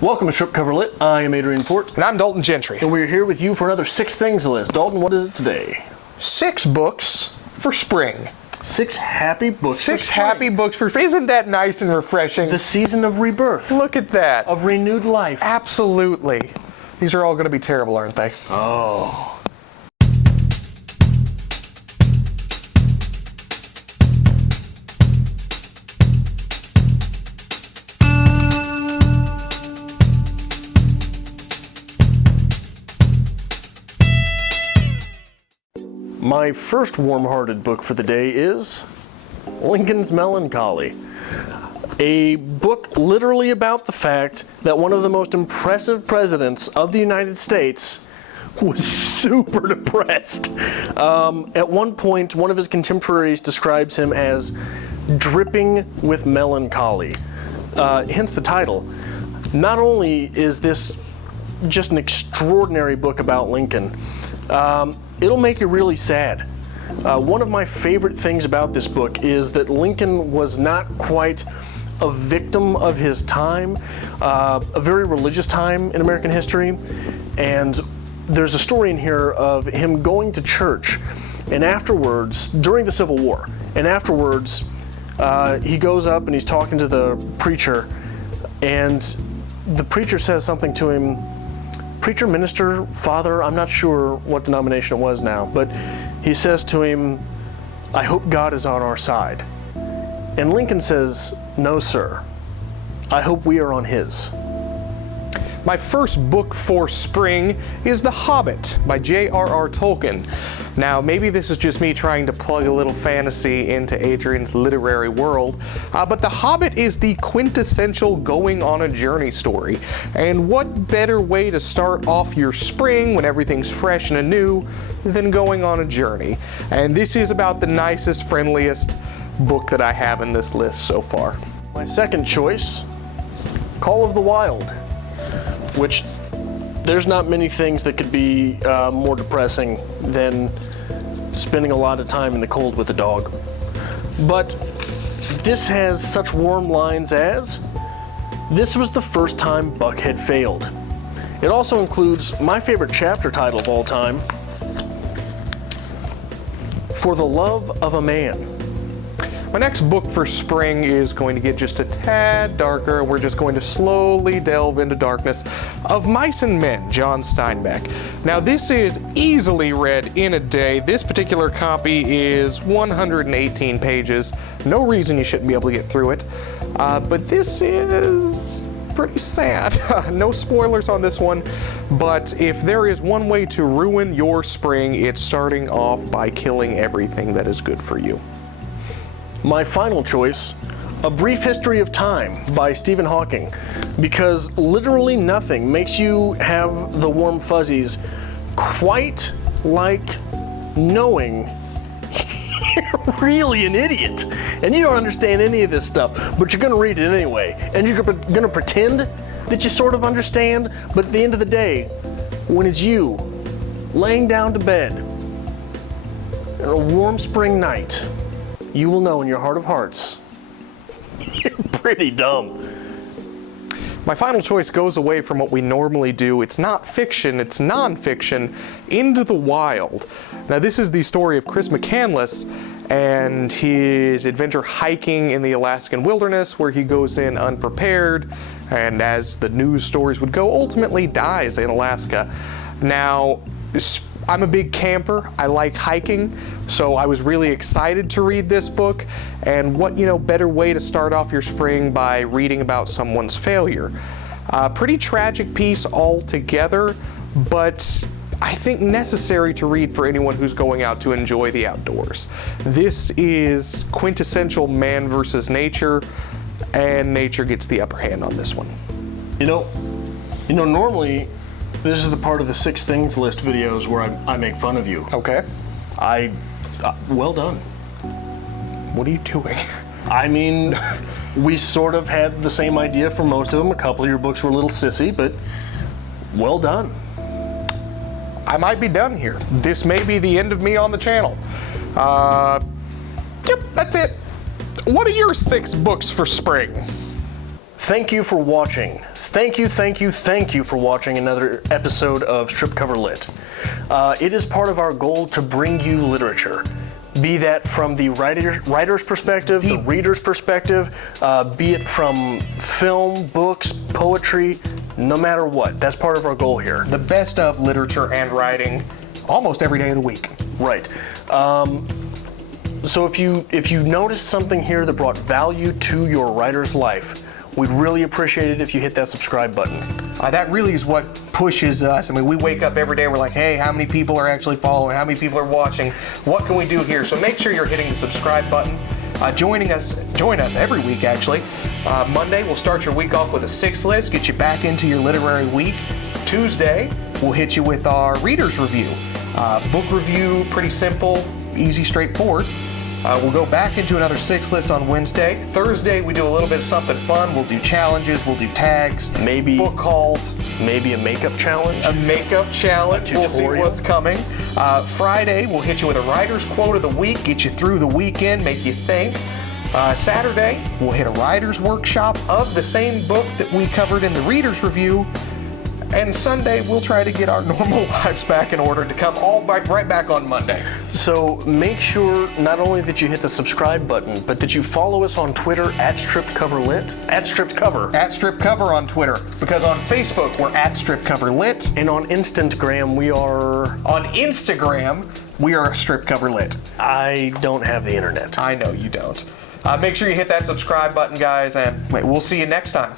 Welcome to Strip Cover Lit. I am Adrian Fort. And I'm Dalton Gentry. And we're here with you for another 6 things list. Dalton, what is it today? 6 books for spring. 6 happy books 6 for spring. happy books for spring. Isn't that nice and refreshing? The season of rebirth. Look at that. Of renewed life. Absolutely. These are all going to be terrible, aren't they? Oh. My first warm-hearted book for the day is Lincoln's Melancholy. A book literally about the fact that one of the most impressive presidents of the United States was super depressed. At one point, one of his contemporaries describes him as dripping with melancholy, hence the title. Not only is this just an extraordinary book about Lincoln, it'll make you really sad. One of my favorite things about this book is that Lincoln was not quite a victim of his time, a very religious time in American history, and there's a story in here of him going to church, and afterwards, during the Civil War, and afterwards, he goes up and he's talking to the preacher, and the preacher says something to him. Preacher, minister, father, I'm not sure what denomination it was now, but he says to him, "I hope God is on our side." And Lincoln says, "No, sir. I hope we are on his." My first book for spring is The Hobbit by J.R.R. Tolkien. Now, maybe this is just me trying to plug a little fantasy into Adrian's literary world, but The Hobbit is the quintessential going on a journey story. And what better way to start off your spring when everything's fresh and anew than going on a journey? And this is about the nicest, friendliest book that I have in this list so far. My second choice, Call of the Wild, which there's not many things that could be more depressing than spending a lot of time in the cold with a dog. But this has such warm lines as, "This was the first time Buck had failed." It also includes my favorite chapter title of all time, "For the Love of a Man." My next book for spring is going to get just a tad darker. We're just going to slowly delve into darkness, Of Mice and Men, John Steinbeck. Now, this is easily read in a day. This particular copy is 118 pages. No reason you shouldn't be able to get through it. But this is pretty sad. No spoilers on this one, but if there is one way to ruin your spring, it's starting off by killing everything that is good for you. My final choice, A Brief History of Time by Stephen Hawking, because literally nothing makes you have the warm fuzzies quite like knowing you're really an idiot and you don't understand any of this stuff, but you're going to read it anyway, and you're going to pretend that you sort of understand, but at the end of the day, when it's you laying down to bed on a warm spring night, you will know in your heart of hearts, you're pretty dumb. My final choice goes away from what we normally do. It's not fiction, it's nonfiction, Into the Wild. Now, this is the story of Chris McCandless and his adventure hiking in the Alaskan wilderness, where he goes in unprepared and, as the news stories would go, ultimately dies in Alaska. Now, I'm a big camper. I like hiking, so I was really excited to read this book. And what, better way to start off your spring by reading about someone's failure. Pretty tragic piece altogether, but I think necessary to read for anyone who's going out to enjoy the outdoors. This is quintessential man versus nature, and nature gets the upper hand on this one. Normally, this is the part of the 6 things list videos where I make fun of you. Okay. Well done. What are you doing? I mean, we sort of had the same idea for most of them. A couple of your books were a little sissy, but well done. I might be done here. This may be the end of me on the channel. Yep, that's it. What are your 6 books for spring? Thank you for watching. Thank you for watching another episode of Strip Cover Lit. It is part of our goal to bring you literature. Be that from the writer's perspective, the reader's perspective, be it from film, books, poetry, no matter what. That's part of our goal here. The best of literature and writing almost every day of the week. Right. So if you noticed something here that brought value to your writer's life, we'd really appreciate it if you hit that subscribe button. That really is what pushes us. I mean, we wake up every day, we're like, hey, how many people are actually following? How many people are watching? What can we do here? So make sure you're hitting the subscribe button. Join us every week, actually. Monday, we'll start your week off with a 6 list, get you back into your literary week. Tuesday, we'll hit you with our reader's review. Book review, pretty simple, easy, straightforward. We'll go back into another 6 list on Wednesday. Thursday, we do a little bit of something fun. We'll do challenges, we'll do tags, maybe book hauls. Maybe a makeup challenge. A makeup challenge. We'll see what's coming. Friday, we'll hit you with a writer's quote of the week, get you through the weekend, make you think. Saturday, we'll hit a writer's workshop of the same book that we covered in the reader's review. And Sunday, we'll try to get our normal lives back in order to come all right back on Monday. So make sure not only that you hit the subscribe button, but that you follow us on Twitter at @StripCoverLit, @StripCover. @StripCover on Twitter, because on Facebook, we're @StripCoverLit. And on Instagram, we are... On Instagram, we are @StripCoverLit. I don't have the internet. I know you don't. Make sure you hit that subscribe button, guys, and we'll see you next time.